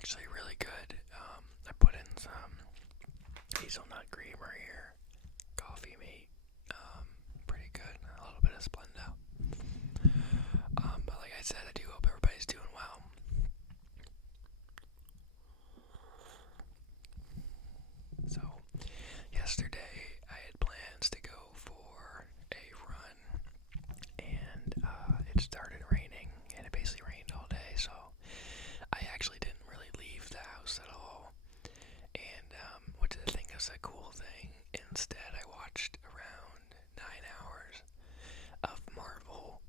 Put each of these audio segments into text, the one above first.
actually really good. I put in some hazelnut creamer here, coffee mate, pretty good, a little bit of Splenda. But like I said, I do hope everybody's doing well. So, yesterday I had plans to go for a run, and it started raining, and it basically rained all day, so I actually didn't really leave the house at all. And what did I think was a cool thing? Instead, I watched around 9 hours of Marvel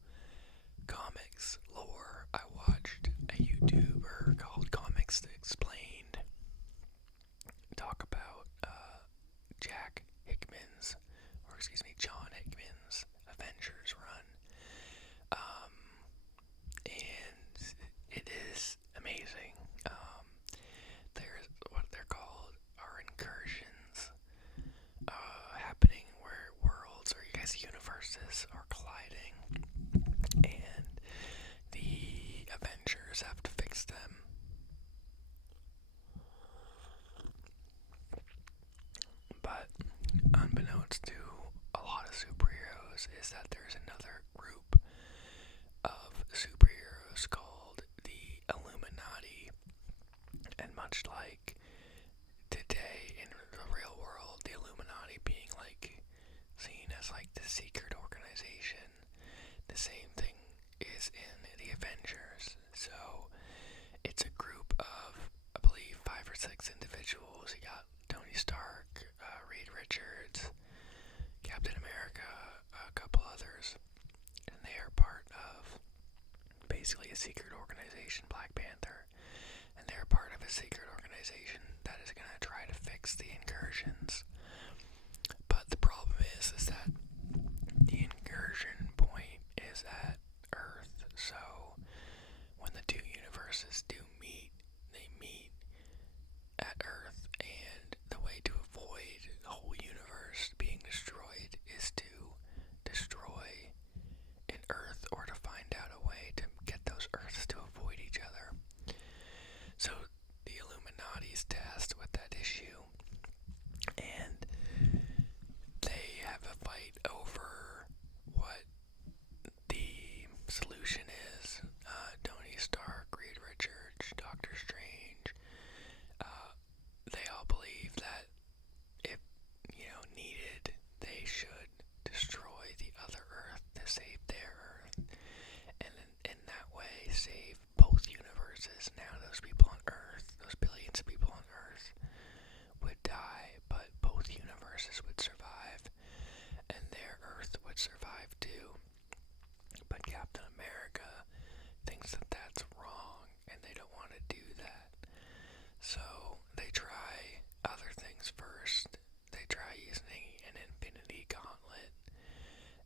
comics lore. I watched a YouTuber called Comics Explained talk about John Hickmans' Avengers run. And it is amazing. There's what they're called are incursions happening where worlds or universes are colliding, and the Avengers have to fix them. But unbeknownst to a lot of superheroes is that there's another group of superheroes called the Illuminati, and much like today in the real world, the Illuminati being seen as the secret organization, the same thing is in the Avengers. So it's a group of, I believe, 5 or 6 individuals. You got Tony Stark, Reed Richards, Captain America, a couple others, and they are part of basically a secret organization, Black Panther, and they're part of a secret organization that is going to try to fix the incursions. But the problem is that the incursion point is at Earth, so when the two universes do meet, they meet at Earth, and the way to avoid the whole universe being destroyed is to destroy an Earth, or to find out a way to get those Earths to avoid each other. So the Illuminati's tasked with that issue, and they have a fight over what the solution is. Tony Stark, Reed Richards, Doctor Strange, they all believe that if, needed, they should destroy the other Earth to save their Earth, and in that way save both universes. Now those people on Earth, those billions of people on Earth, would die, but both universes would survive, and their Earth would survive too. But Captain America thinks that that's wrong, and they don't want to do that. So they try other things first. They try using an infinity gauntlet,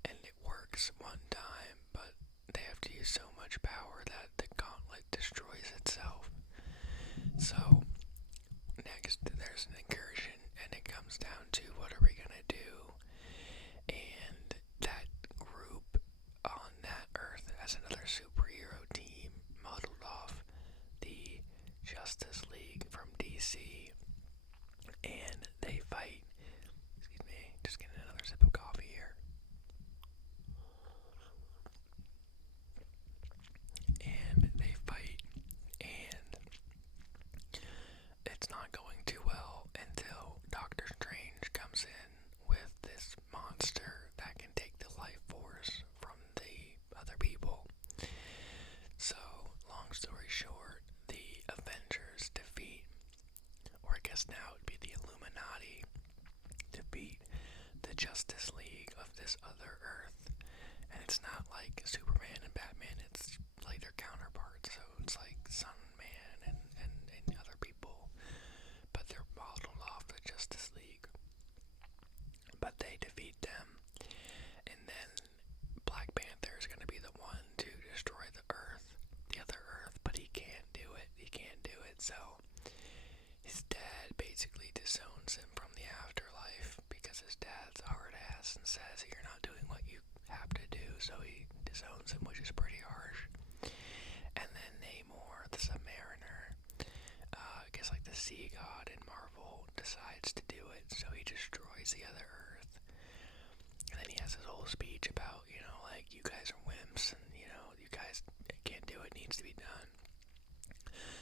and it works one time, but they have to use so much power that the gauntlet destroys itself. So next there's an incursion, and it comes down to what are we gonna do? And that group on that Earth has another superhero team modeled off the Justice League from DC, and they fight. Excuse me, just getting another sip of coffee here. And they fight, and it's not going too well until Doctor Strange comes in with this monster that can take the life force from the other people. So, long story short, the Avengers defeat, or I guess now it would be the Illuminati, defeat the Justice League of this other Earth. And it's not like Superman and Batman, it's like their counterparts. So it's like Sunman and other people, but they're modeled off the Justice League. But they defeat them, and then Black Panther is going to be the one to destroy the other Earth, but he can't do it. So his dad basically disowns him from the afterlife because his dad's a hard ass and says you're not doing what you have to do, so he disowns him, which is pretty harsh. And then Namor, the Submariner, guess like the sea god in Marvel decides to do it, so he destroys the other Earth. And then he has his whole speech about, like, you guys are wimps, and, you guys can't do it, needs to be done.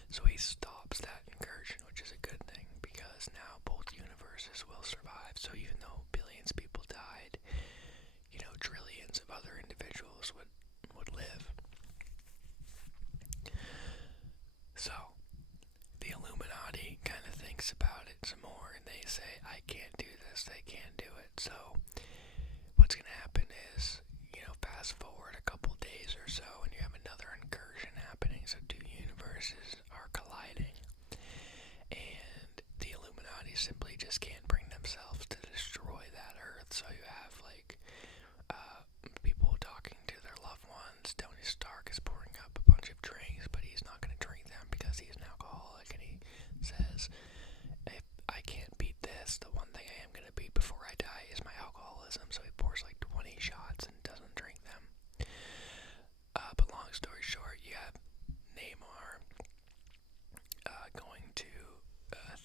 So he stops that incursion, which is a good thing, because now both universes will survive. So even though billions of people died, trillions of other individuals would live. So the Illuminati kind of thinks about it some more, and they say, I can't do this, they can't do it. So what's going to happen is, fast forward a couple days or so, and you have another incursion happening. So two universes are colliding, and the Illuminati simply just can't bring themselves to destroy that Earth. So you have people talking to their loved ones. Tony Stark is pouring up a bunch of drinks, but he's not going to drink them because he's an alcoholic, and he says, if I can't beat this, the one thing I am going to beat before I die is my alcoholism. So he pours like 20 shots and doesn't drink them. But long story short, you have Namor going to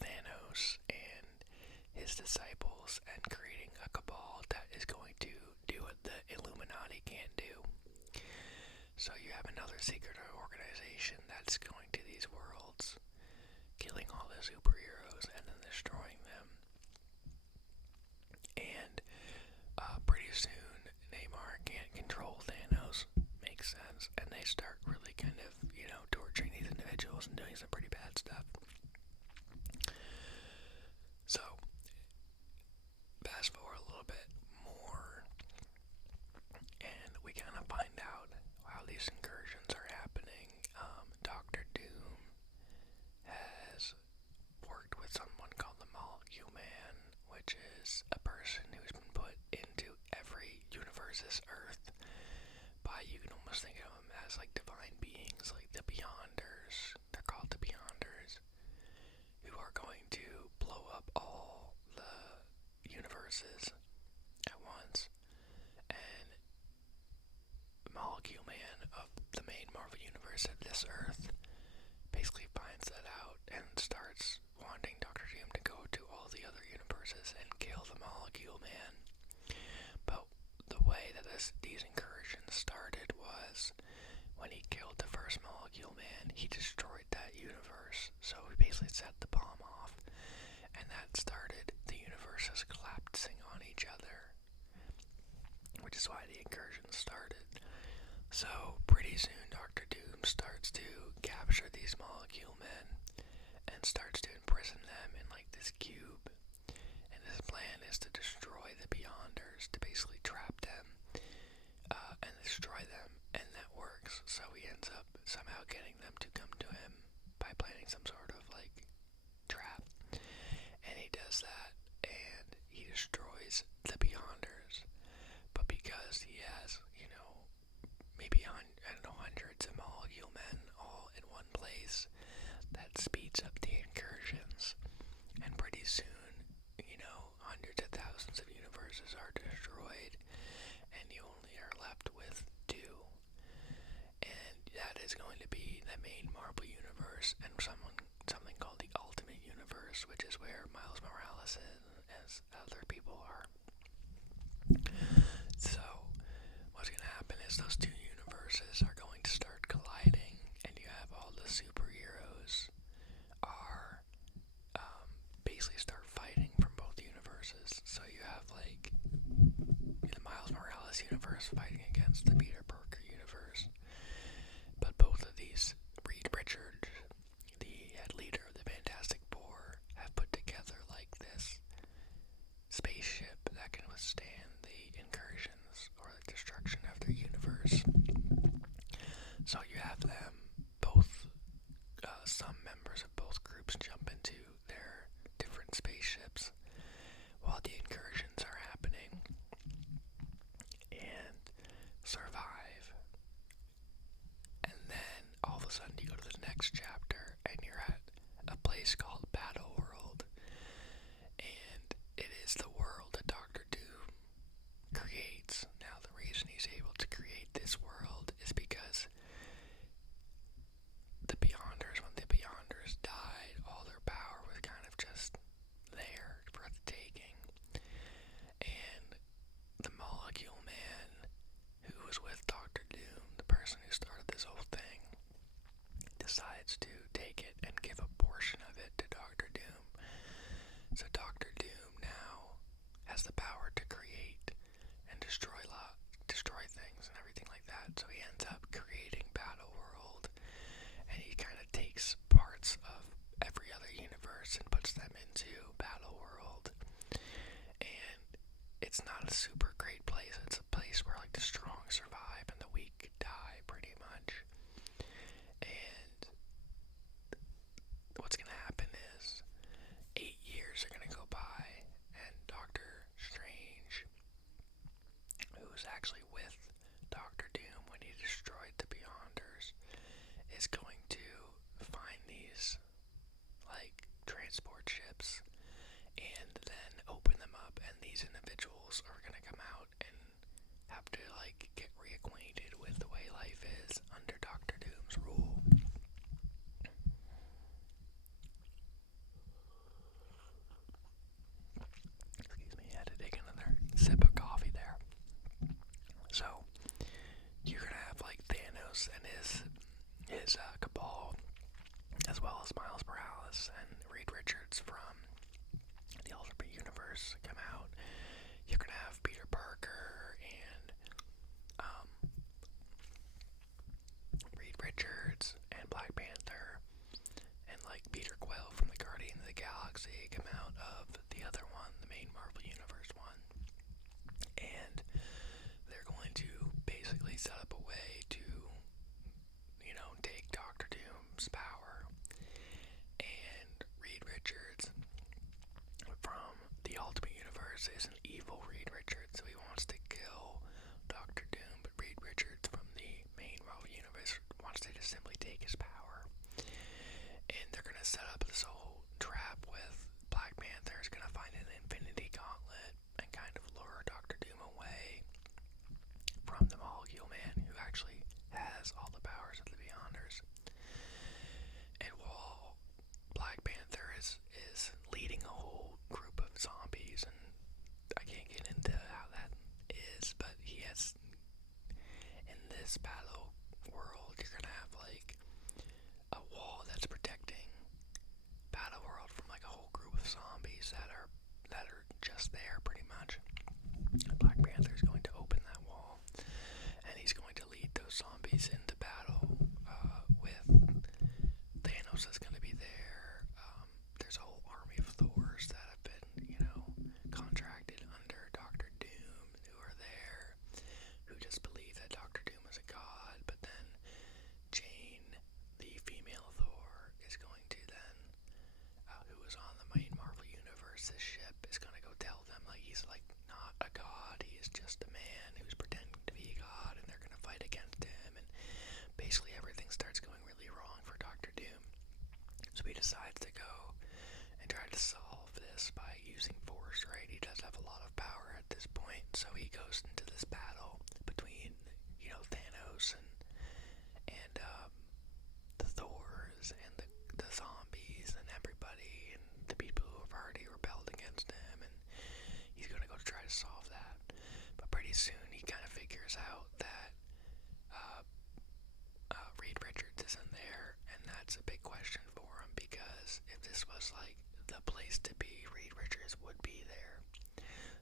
Thanos and his disciples and creating a cabal that is going to do what the Illuminati can't do. So you have another secret organization that's going to these worlds, killing all the superheroes and then destroying them. And pretty soon, Namor can't control Thanos. Makes sense. And they start really kind of, torturing these individuals and doing some pretty bad stuff. So, fast forward a little bit more, and we kind of find out how these incursions are happening. Dr. Doom has worked with someone called the Molecule Man, which is a person who's been put into every universe's Earth by, you can almost think of them as like divine beings, like the Beyonders. They're called the Beyonders, who are going to blow up all the universes at once. And Molecule Man of the main Marvel universe of this Earth basically finds that out and starts wanting Dr. Doom to go to all the other universes and kill the Molecule Man. But the way that these incursions started was when he killed the first Molecule Man, he destroyed that universe. So he basically set the bomb off, and that started the universes collapsing on each other, which is why the incursions started. So pretty soon Dr. Doom starts to capture these Molecule Men and starts to imprison them in like this cube. And his plan is to destroy the Beyonders, to basically trap them and destroy them, and that works. So he ends up somehow getting them to come to him by planning some sort of like trap. And he does that, and he destroys the Beyonders. But because he has, maybe hundreds of Molecule Men all in one place, that speeds up the incursions. And pretty soon, hundreds of thousands of universes are destroyed, and you only are left with two. And that is going to be the main Marvel universe, and something called the Ultimate Universe, which is where Miles Morales is, as other people are. So, what's going to happen is those two universes are going to start colliding, and you have all the superheroes are basically start fighting from both universes. So you have like the Miles Morales universe fighting against the Peter Parker universe. But both of these, Reed Richards, the head leader of the Fantastic Four, have put together like this spaceship that can withstand the incursions or the destruction of their universe. So you have them both, some members of both groups jump into their different spaceships while the incursions are happening and survive. And then all of a sudden you go to the next chapter and you're at a place called Battle World, and it is the world that Dr. Doom creates. Now the reason he's able to create this world is because when the Beyonders died, all their give a portion of it to Doctor Doom. So Doctor Doom now has the power to create and destroy things and everything like that. So he ends up creating Battle World, and he kind of takes parts of every other universe and puts them into Battle World. And it's not a super great place. It's a place where like the strong survive and the weak die, pretty much. And what's gonna happen is 8 years are gonna go by, and Doctor Strange, who's actually with Doctor Doom when he destroyed the Beyonders, is going to find these like transport ships and then open them up, and these individuals are gonna come out and have to like get reacquainted with the way life is under Doctor Doom's rule. Excuse me, I had to take another sip of coffee there. So you're gonna have like Thanos and his cabal, as well as Miles Morales and Reed Richards from the Ultimate Universe come out. You're gonna have Peter Parker and Reed Richards and Black Panther and like Peter Quill from the Guardians of the Galaxy come out of the other one, the main Marvel Universe one. And they're going to basically set up a way to, you know, take Doctor Doom's power. And Reed Richards from the Ultimate Universe is an evil Reed Richards, so he wants to kill Doctor Doom, but Reed Richards from the main Marvel Universe wants to just simply take his power. And they're gonna set up this whole trap with Black Panther is gonna find an Infinity Gauntlet and kind of lure Doctor Doom away from the Molecule Man, who actually has all the powers of the Beyonders. And while Black Panther is leading a whole group of zombies, and I can't get into how that is, but he has, in this battle world, you're gonna have like a wall that's protecting Battle World from like a whole group of zombies that are just there pretty much. Black Panther is going to open that wall, and he's going to lead those zombies into battle with Thanos is going to be there. There's a whole army of Thors that have been, you know, contracted under Doctor Doom, who are there, who just believe that Doctor Doom is a god. But then Jane, the female Thor, is going to then, who was on the main Marvel Universe, this ship, is going to go tell them like he's like not a god, he is just a man who's pretending to be a god, and they're going to fight against him, and basically everything starts going really wrong for Doctor Doom. So he decides to go and try to solve this by using force, right? He does have a lot of power at this point, so he goes into this battle between, you know, Thanos and the Thors and the zombies and everybody and the people who have already rebelled against him, and he's gonna go try to solve that. But pretty soon he kind of figures out that Reed Richards isn't there, and that's a big question for him, because if this was like the place to be, Reed Richards would be there.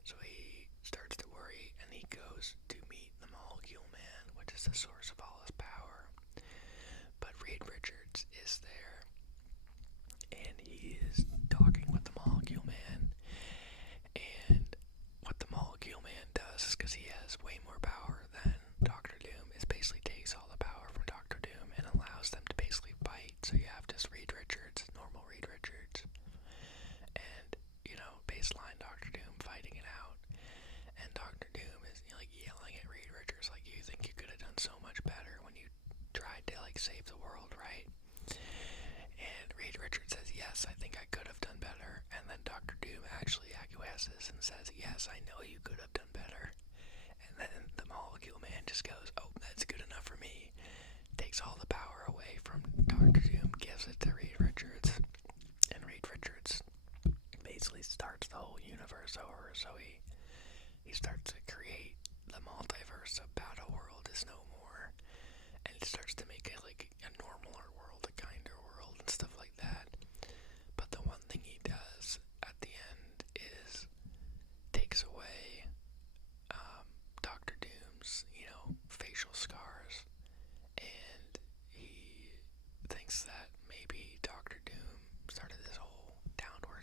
So he starts to worry, and he goes to meet the Molecule Man, which is the source of all his power. But Reed Richards is there, and he is talking with the Molecule Man. And what the Molecule Man does is, because he has way more power than Doctor Doom, is basically takes all the power from Doctor Doom and allows them to basically fight. So you have just Reed Richards, normal Reed Richards, and, you know, baseline Doctor Doom fighting it out. And Doctor Doom is, you know, like yelling at Reed Richards like, you think you could have done so much better when you tried to like save the world, right? And Reed Richards says, yes, I think I could have done better. And then Doctor Doom actually acquiesces and says, yes, I know you could have done better. And then the Molecule Man just goes, oh, that's good enough for me. Takes all the power away from Doctor Doom, gives it to Reed Richards. And Reed Richards basically starts the whole universe over. So he starts to create the multiverse of Battle World is no more. And it starts to make it like a normaler world, a kinder world, and stuff like that.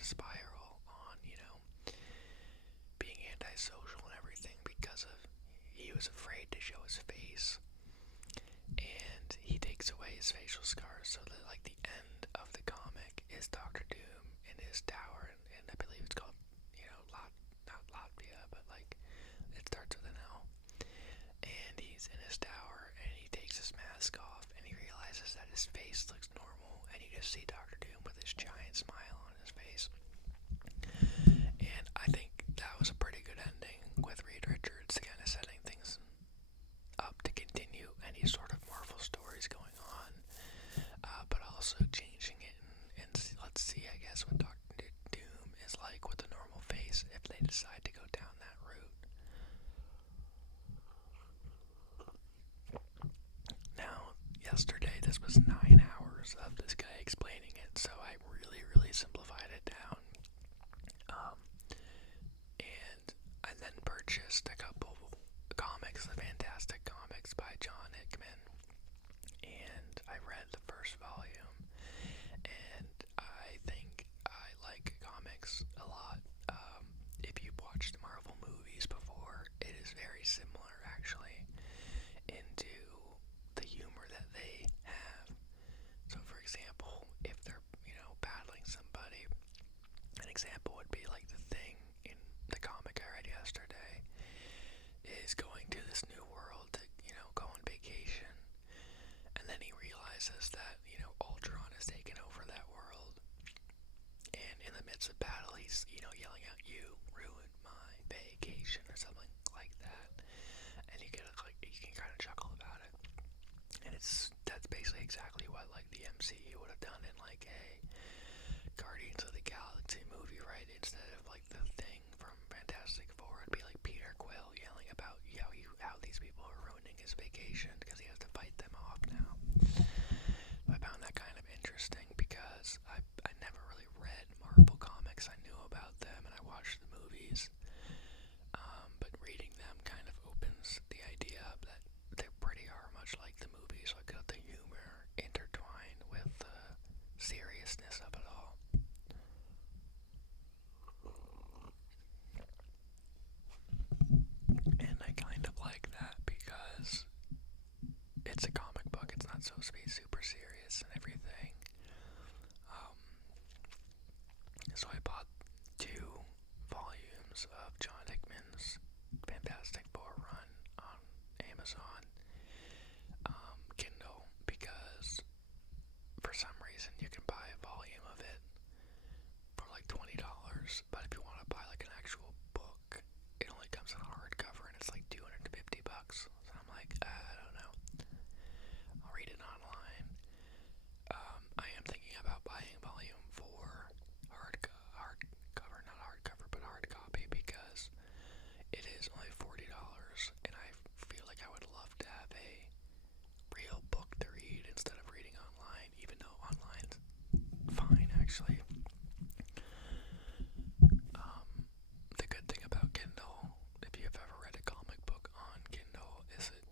to spiral on, being antisocial and everything because of he was afraid to show his face. And he takes away his facial scars, so that like the end of the comic is Doctor Doom in his tower, and I believe it's called, not Latvia, but like it starts with an L. And he's in his tower, and he takes his mask off, and he realizes that his face looks normal, and you just see Doctor Doom with his giant smile on his face. And I think that was a pretty good ending, with Reed Richards kind of setting things up to continue any sort of Marvel stories going on, but also changing it, and let's see, I guess, what Doctor Doom is like with a normal face if they decide to go down that route. Now, yesterday, this was 9 hours of this guy explaining it, so I really simplified it down. And I then purchased a couple comics, the Fantastic Comics by John Hickman, and I read the first volume, and I think I like comics a lot. If you've watched Marvel movies before, it is very similar, actually, into the humor that they have. So, for example, if they're, battling somebody, an example would be like the Thing in the comic I read yesterday is going to this new world to, go on vacation, and then he realizes that, Ultron has taken over that world, and in the midst of battle, he's, yelling out, "You ruined my vacation," or something like that, and you can kind of chuckle about it, and that's basically exactly what, like, the MCU would have done in, like, a Guardians of the Galaxy movie, right? Instead of, like, the Thing from Fantastic Four, it'd be like Peter Quill yelling about, how these people are ruining his vacation because he has to fight them off now. I found that kind of interesting because I never really read Marvel comics. I knew about them and I watched the movies, but reading them kind of opens the idea up that they pretty are much like the movies. So I got the humor intertwined with the seriousness of it all. And I kind of like that because it's a comic book. It's not supposed to be super serious and everything. So I bought 2 volumes of John Hickman's Fantastic Four run on Amazon Kindle, because for some reason you can buy a volume of it for like $20, but if you want to buy like an actual book, it only comes in a hardcover and it's like $250. So I'm like, I don't know. I'll read it online. I am thinking about buying volume 4 hardcover, not hardcover, but hard copy, because it is only $40, and I feel like I would love to have a real book to read instead of reading online, even though online's fine, actually. The good thing about Kindle, if you've ever read a comic book on Kindle, is it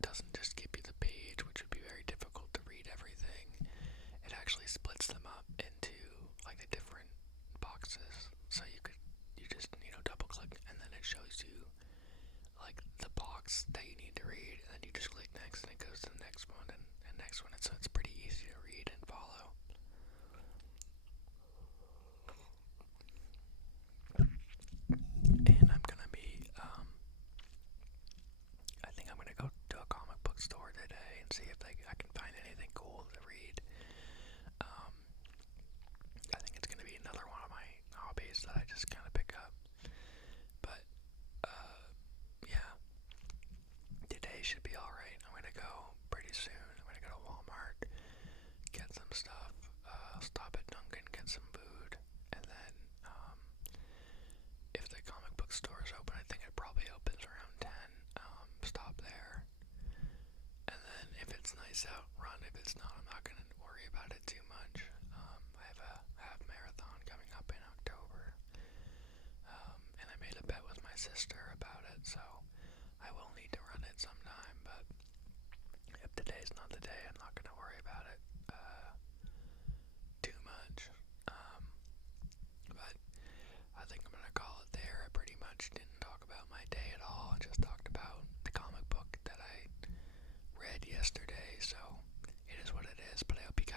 doesn't just give you the page, which would be very difficult to read everything. It actually splits them up into like the different boxes, so you just double click, and then it shows you like the box that you need to read, and then you just click next, and it goes to the next one and next one, and so it's pretty easy to read and follow. And I'm gonna be I think I'm gonna go to a comic book store today and see if I can find anything cool to read. I think it's gonna be another one of my hobbies that I just kind of pick up. But yeah, today should be alright. I'm gonna go pretty soon. I'm gonna go to Walmart, get some stuff, stop at Dunkin', get some food, and then if the comic book store is open, I think it probably opens around 10, stop there. And then if it's nice out, run. If it's not, I'm not going to worry about it too much. I have a half marathon coming up in October, and I made a bet with my sister about it, so I will need to run it sometime. But if today's not the day, I'm not going to worry about it too much.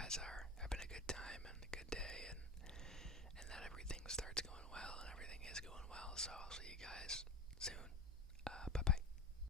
guys are having a good time and a good day, and that everything starts going well, and everything is going well. So I'll see you guys